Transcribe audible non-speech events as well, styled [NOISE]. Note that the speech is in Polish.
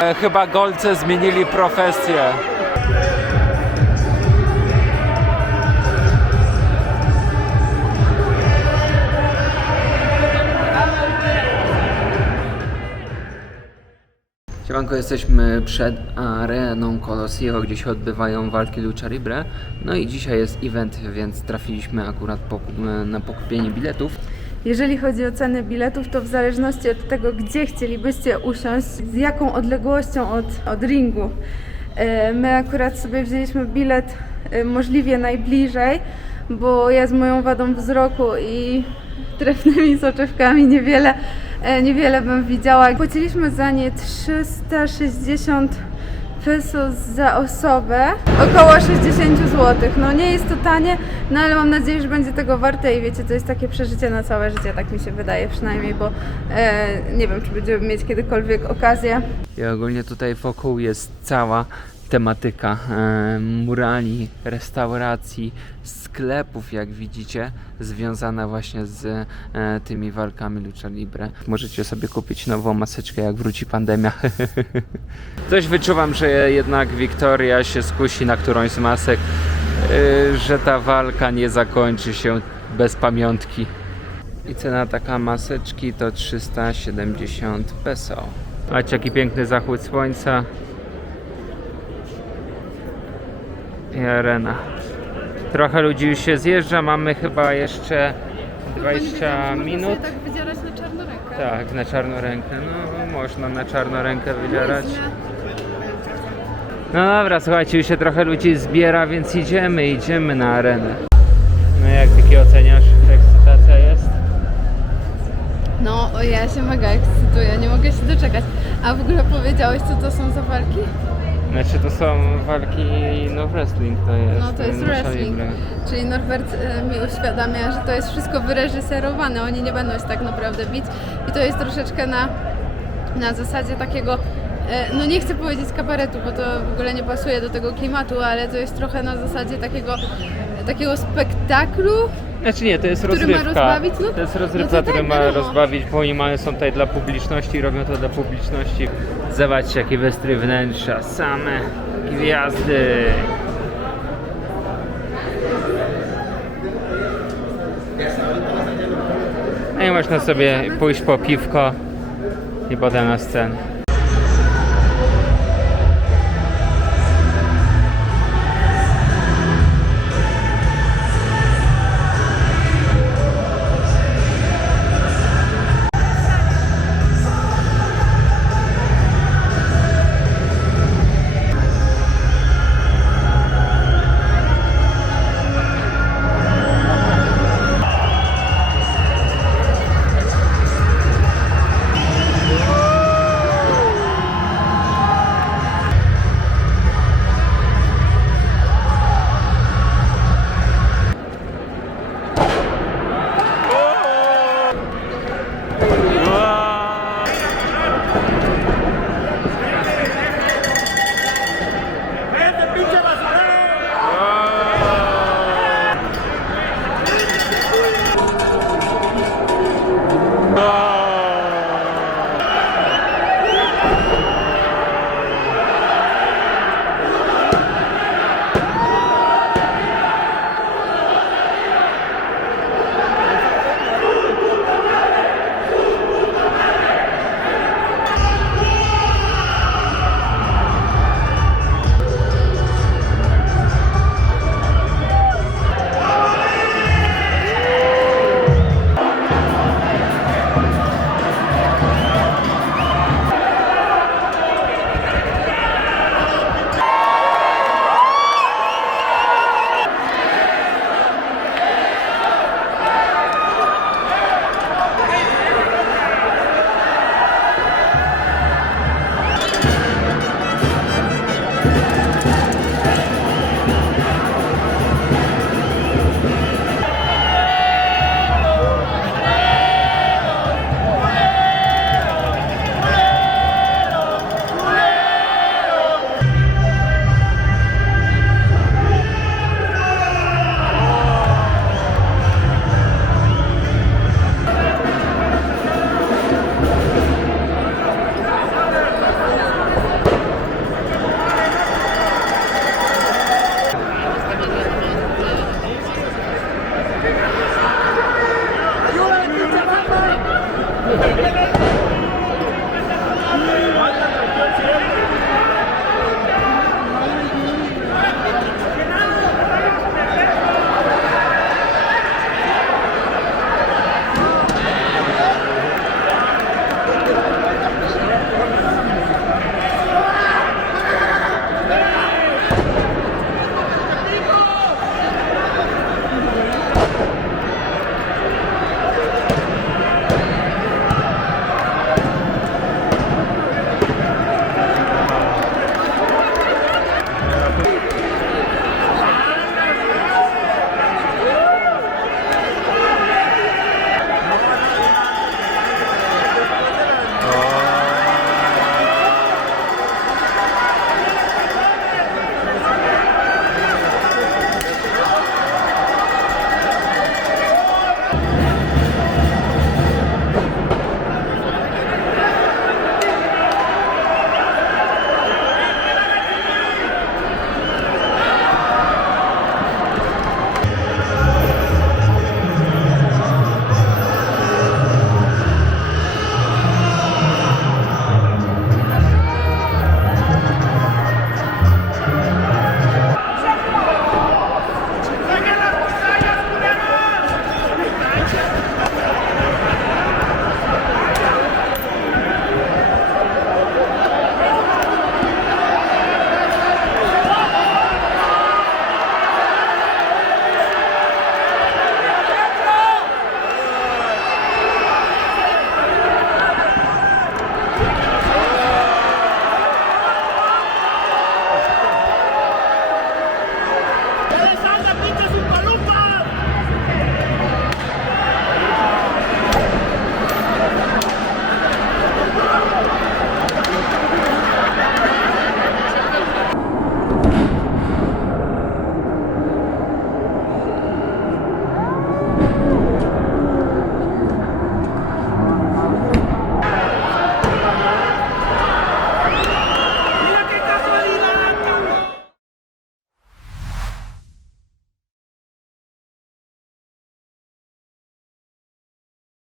E, Chyba golce zmienili profesję. Siemanko, jesteśmy przed areną Colosio, gdzie się odbywają walki Lucha Libre. No i dzisiaj jest event, więc trafiliśmy akurat po, na pokupienie biletów. Jeżeli chodzi o ceny biletów, to w zależności od tego, gdzie chcielibyście usiąść, z jaką odległością od, od ringu. E, My akurat sobie wzięliśmy bilet e, możliwie najbliżej, bo ja z moją wadą wzroku i trefnymi soczewkami niewiele, e, niewiele bym widziała. Płaciliśmy za nie 360 pesos za osobę, około 60 zł. No nie jest to tanie, no ale mam nadzieję, że będzie tego warte i wiecie, to jest takie przeżycie na całe życie, tak mi się wydaje przynajmniej, bo e, nie wiem, czy będziemy mieć kiedykolwiek okazję. I ogólnie tutaj wokół jest cała tematyka murali, restauracji, sklepów, jak widzicie, związana właśnie z e, tymi walkami Lucha Libre. Możecie sobie kupić nową maseczkę, jak wróci pandemia. [LAUGHS] Coś wyczuwam, że jednak Wiktoria się skusi na którąś z masek, e, że ta walka nie zakończy się bez pamiątki. I cena taka maseczki to 370 peso. Patrzcie jaki piękny zachód słońca. I arena. Trochę ludzi już się zjeżdża, mamy chyba jeszcze 20 minut. tak wydzierać na czarno rękę. Tak, na czarną rękę. No, można na czarną rękę wydzierać. No dobra, słuchajcie, już się trochę ludzi zbiera, więc idziemy, idziemy na arenę. No jak taki oceniasz, ekscytacja jest? No, ja się mega ekscytuję, nie mogę się doczekać. A w ogóle powiedziałeś, co to są za walki? Znaczy to są walki, no wrestling to jest. No to jest wrestling. Czyli Norbert e, mi uświadamia, że to jest wszystko wyreżyserowane, oni nie będą się tak naprawdę bić i to jest troszeczkę na, na zasadzie takiego, e, no nie chcę powiedzieć kabaretu, bo to w ogóle nie pasuje do tego klimatu, ale to jest trochę na zasadzie takiego, takiego spektaklu, Znaczy nie, to jest Który ma rozrywka. rozbawić? No- to jest no rozrywka, to która tak, ma wiadomo. rozbawić, bo oni mają, są tutaj dla publiczności i robią to dla publiczności. Zobaczcie jaki wystrój wnętrza, same gwiazdy. No i można sobie pójść po piwko i potem na scenę.